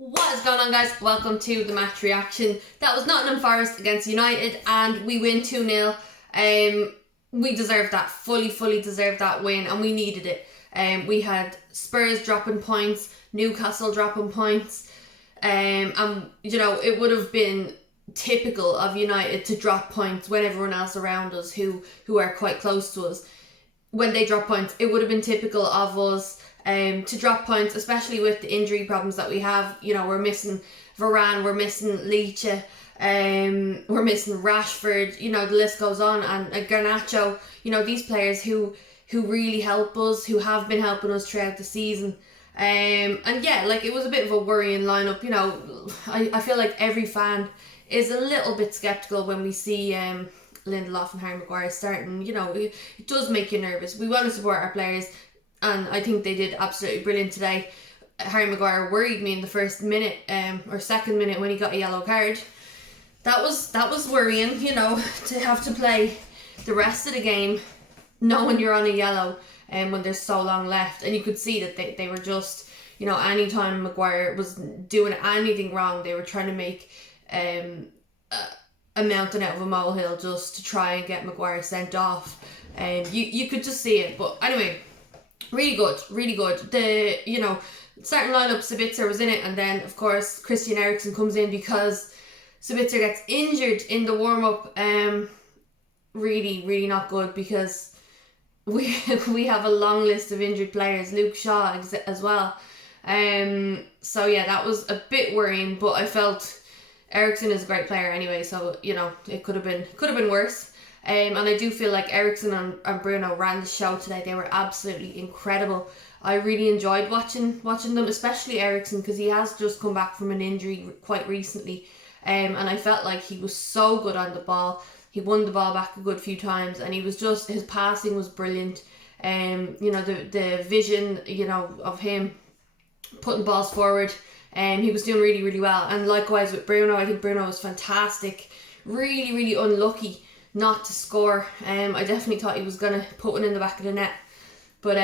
What is going on, guys? Welcome to the match reaction. That was Nottingham Forest against United and we win 2-0. We deserved that, fully deserved that win, and we needed it. We had Spurs dropping points, Newcastle dropping points, and you know, it would have been typical of United to drop points when everyone else around us who are quite close to us, when they drop points, it would have been typical of us to drop points, especially with the injury problems that we have. You know, we're missing Varane, we're missing Leach, we're missing Rashford, you know, the list goes on, and Garnacho, you know, these players who really help us, who have been helping us throughout the season. And yeah, like, it was a bit of a worrying lineup. You know, I feel like every fan is a little bit sceptical when we see Lindelof and Harry Maguire starting. You know, it does make you nervous. We want to support our players, and I think they did absolutely brilliant today. Harry Maguire worried me in the first minute or second minute when he got a yellow card. That was worrying, you know, to have to play the rest of the game knowing you're on a yellow and when there's so long left. And you could see that they were just, you know, anytime Maguire was doing anything wrong, they were trying to make a mountain out of a molehill just to try and get Maguire sent off. And you could just see it. But anyway, really good. The, you know, starting lineup, Sabitzer was in it, and then of course Christian Eriksen comes in because Sabitzer gets injured in the warm-up. Really not good, because we have a long list of injured players, Luke Shaw as well. So yeah, that was a bit worrying, but I felt Eriksen is a great player anyway, so you know, it could have been worse. And I do feel like Eriksen and Bruno ran the show today. They were absolutely incredible. I really enjoyed watching them, especially Eriksen, because he has just come back from an injury quite recently. And I felt like he was so good on the ball. He won the ball back a good few times, and he was just, his passing was brilliant. You know, the vision, you know, of him putting balls forward, and he was doing really well. And likewise with Bruno, I think Bruno was fantastic. Really unlucky not to score. I definitely thought he was gonna put one in the back of the net, but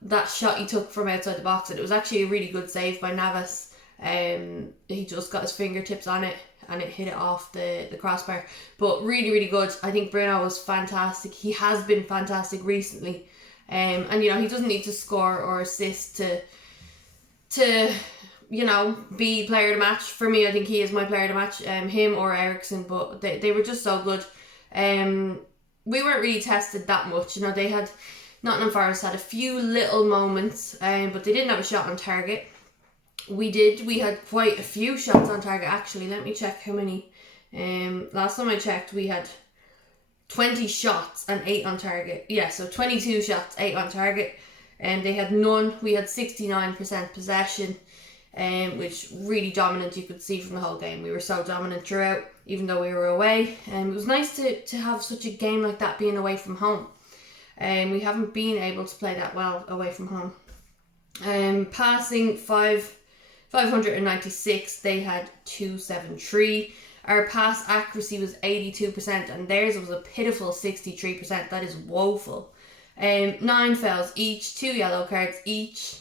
that shot he took from outside the box, and it was actually a really good save by Navas. He just got his fingertips on it and it hit it off the crossbar. But really good. I think Bruno was fantastic. He has been fantastic recently, and you know, he doesn't need to score or assist to you know, be player of the match. For me, I think he is my player of the match, him or Eriksen. But they were just so good. We weren't really tested that much. You know, Nottingham Forest had a few little moments, but they didn't have a shot on target. We did. We had quite a few shots on target, actually. Let me check how many. Last time I checked, we had 20 shots and 8 on target. Yeah, so 22 shots, 8 on target. And they had none. We had 69% possession, which really dominant. You could see from the whole game. We were so dominant throughout, even though we were away. And it was nice to have such a game like that being away from home. We haven't been able to play that well away from home. Passing 596, they had 273. Our pass accuracy was 82%, and theirs was a pitiful 63%. That is woeful. 9 fouls each, 2 yellow cards each,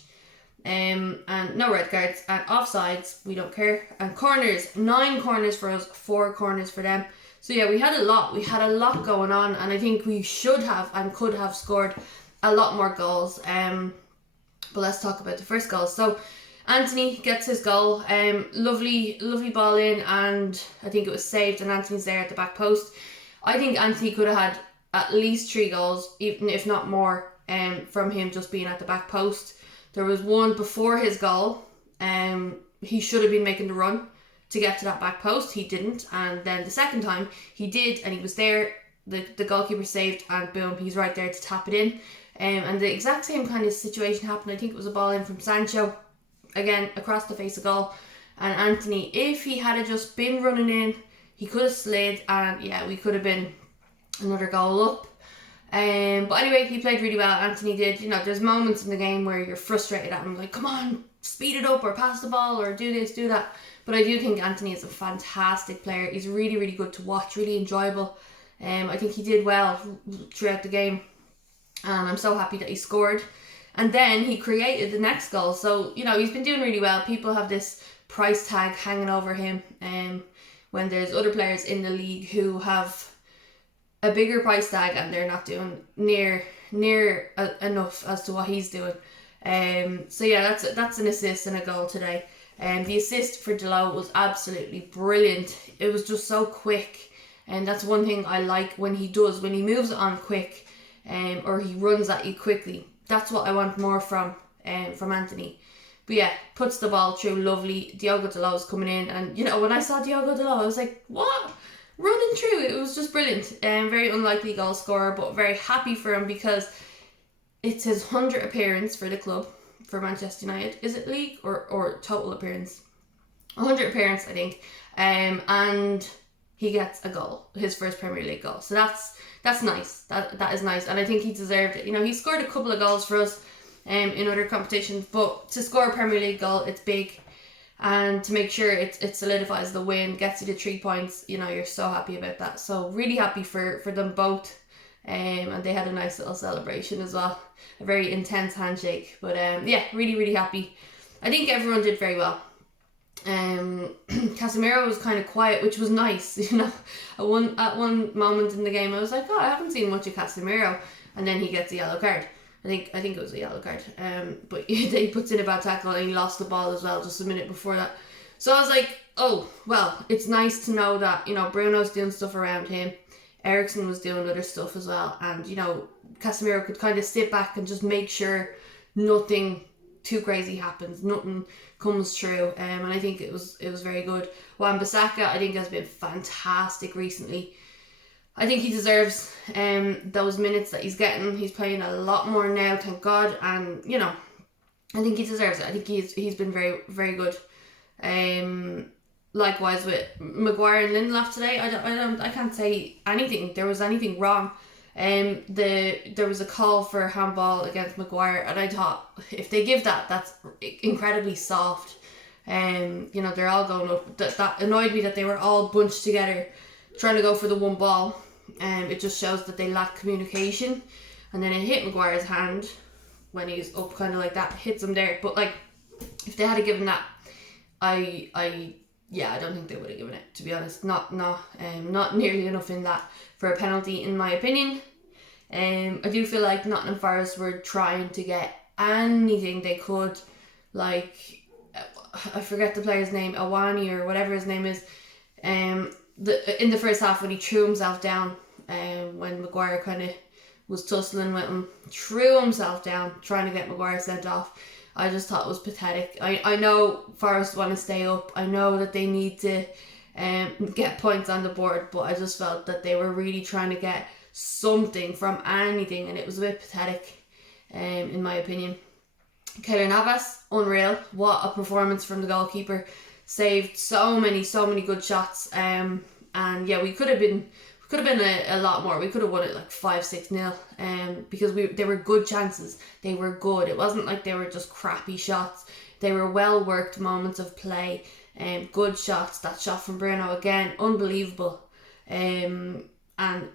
and no red cards, and offsides, we don't care. And corners, 9 corners for us, 4 corners for them. So yeah, we had a lot going on, and I think we should have and could have scored a lot more goals. But let's talk about the first goal. So Anthony gets his goal, lovely ball in, and I think it was saved, and Anthony's there at the back post. I think Anthony could have had at least 3 goals, even if not more, from him just being at the back post. There was one before his goal. He should have been making the run to get to that back post. He didn't, and then the second time he did, and he was there. The goalkeeper saved, and boom, he's right there to tap it in. And the exact same kind of situation happened. I think it was a ball in from Sancho, again across the face of goal, and Anthony, if he had just been running in, he could have slid, and yeah, we could have been another goal up. But anyway, he played really well. Anthony did. You know, there's moments in the game where you're frustrated at him, like, come on, speed it up, or pass the ball, or do this, do that. But I do think Anthony is a fantastic player. He's really good to watch, really enjoyable. I think he did well throughout the game, and I'm so happy that he scored. And then he created the next goal. So, you know, he's been doing really well. People have this price tag hanging over him, when there's other players in the league who have a bigger price tag and they're not doing near enough as to what he's doing. So yeah, that's an assist and a goal today. The assist for Dalot was absolutely brilliant. It was just so quick, and that's one thing I like when he moves it on quick, or he runs at you quickly. That's what I want more from Anthony. But yeah, puts the ball through lovely. Diogo Dalot's coming in, and when I saw Diogo Dalot, I was like, what? Running through, it was just brilliant. Very unlikely goal scorer, but very happy for him because it's his 100th appearance for the club, for Manchester United. Is it league or total appearance? 100th appearance, I think. And he gets a goal, his first Premier League goal. So that's nice. That is nice, and I think he deserved it. He scored a couple of goals for us in other competitions, but to score a Premier League goal, it's big. And to make sure it solidifies the win, gets you to 3 points, you're so happy about that. So really happy for them both. And they had a nice little celebration as well. A very intense handshake. But yeah, really, really happy. I think everyone did very well. Casemiro was kind of quiet, which was nice. At one moment in the game, I was like, I haven't seen much of Casemiro. And then he gets a yellow card. I think it was a yellow card. But he puts in a bad tackle and he lost the ball as well just a minute before that. So I was like, oh, well, it's nice to know that, Bruno's doing stuff around him. Eriksen was doing other stuff as well. And, Casemiro could kind of sit back and just make sure nothing too crazy happens. Nothing comes through. And I think it was very good. Wan-Bissaka, I think, has been fantastic recently. I think he deserves those minutes that he's getting. He's playing a lot more now, thank God, and I think he deserves it. I think he's been very, very good. Likewise with Maguire and Lindelof today, I can't say anything. There was anything wrong. There was a call for handball against Maguire, and I thought if they give that's incredibly soft. They're all going up. That annoyed me that they were all bunched together, trying to go for the one ball. It just shows that they lack communication, and then it hit Maguire's hand when he's up kind of like that, hits him there. But if they had given that, I don't think they would have given it, to be honest. Not nearly enough in that for a penalty, in my opinion. I do feel like Nottingham Forest were trying to get anything they could, I forget the player's name, Awani or whatever his name is. In the first half when he threw himself down, when Maguire kind of was tussling with him, threw himself down trying to get Maguire sent off. I just thought it was pathetic. I know Forest want to stay up. I know that they need to get points on the board, but I just felt that they were really trying to get something from anything, and it was a bit pathetic, in my opinion. Keylor Navas, unreal. What a performance from the goalkeeper. Saved so many good shots. And yeah, we could have been a lot more. We could have won it 5-6-0. Because they were good chances. They were good. It wasn't like they were just crappy shots. They were well worked moments of play. Good shots. That shot from Bruno again, unbelievable. And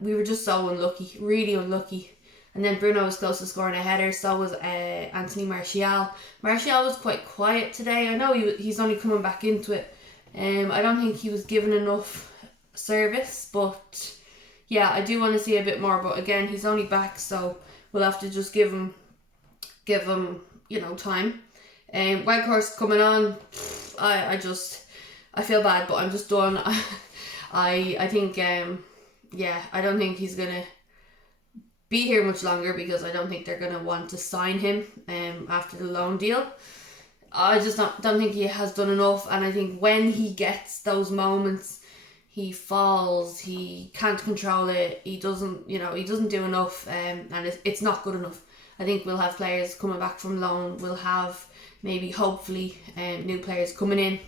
we were just so unlucky, really unlucky. And then Bruno was close to scoring a header, so was Anthony Martial. Martial was quite quiet today. I know he's only coming back into it. I don't think he was given enough service, but yeah, I do want to see a bit more. But again, he's only back, so we'll have to just give him time. Weghorst coming on, I feel bad, but I'm just done. I think I don't think he's gonna be here much longer, because I don't think they're going to want to sign him after the loan deal. I just don't think he has done enough, and I think when he gets those moments, he falls, he can't control it, he doesn't do enough, and it's not good enough. I think we'll have players coming back from loan, we'll have maybe hopefully new players coming in.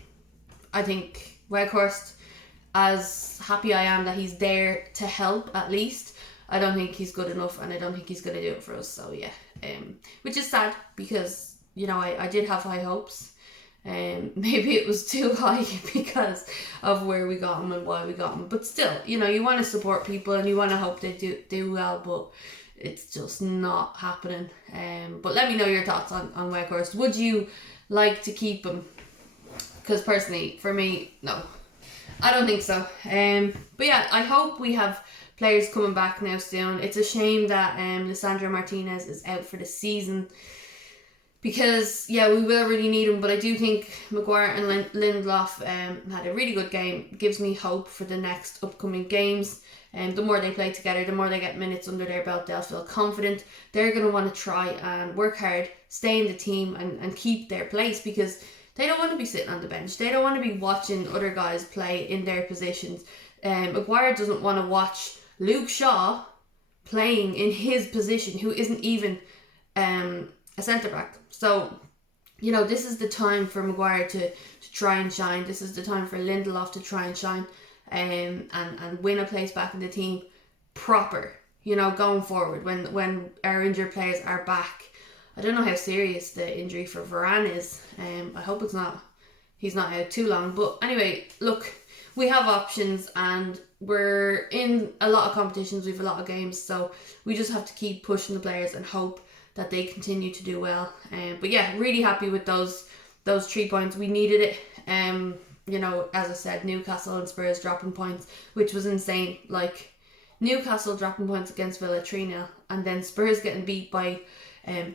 I think Weghorst, as happy I am that he's there to help at least, I don't think he's good enough, and I don't think he's going to do it for us. So yeah, which is sad, because I did have high hopes. Maybe it was too high because of where we got him and why we got him. But still, you want to support people and you want to hope they do well, but it's just not happening. But let me know your thoughts on Weghorst. Would you like to keep him? Because personally, for me, no. I don't think so. But yeah, I hope we have players coming back now soon. It's a shame that Lisandro Martinez is out for the season, because yeah, we will really need him. But I do think Maguire and Lindelof had a really good game. It gives me hope for the next upcoming games. And the more they play together, the more they get minutes under their belt, they'll feel confident. They're going to want to try and work hard, stay in the team and keep their place, because they don't want to be sitting on the bench. They don't want to be watching other guys play in their positions. Maguire doesn't want to watch Luke Shaw playing in his position, who isn't even a centre back. So, you know, this is the time for Maguire to try and shine. This is the time for Lindelof to try and shine and win a place back in the team proper, you know, going forward when our injured players are back. I don't know how serious the injury for Varane is. I hope he's not out too long. But anyway, look, we have options and we're in a lot of competitions. We have a lot of games. So we just have to keep pushing the players and hope that they continue to do well. But yeah, really happy with those 3 points. We needed it. You know, as I said, Newcastle and Spurs dropping points, which was insane. Like, Newcastle dropping points against Villa 3-0 and then Spurs getting beat by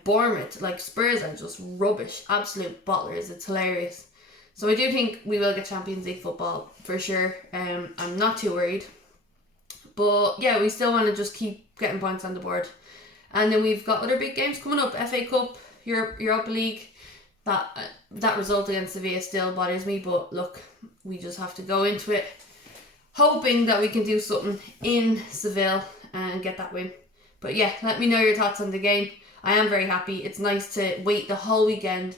Bournemouth. Like, Spurs are just rubbish, absolute bottlers. It's hilarious. So I do think we will get Champions League football for sure. I'm not too worried, but yeah, we still want to just keep getting points on the board. And then we've got other big games coming up: FA Cup, Europa League. That result against Sevilla still bothers me, but look, we just have to go into it hoping that we can do something in Seville and get that win. But yeah, let me know your thoughts on the game. I am very happy. It's nice to wait the whole weekend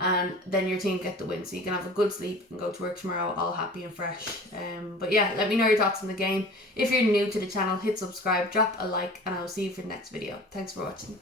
and then your team get the win, so you can have a good sleep and go to work tomorrow all happy and fresh. But yeah, let me know your thoughts on the game. If you're new to the channel, hit subscribe, drop a like, and I will see you for the next video. Thanks for watching.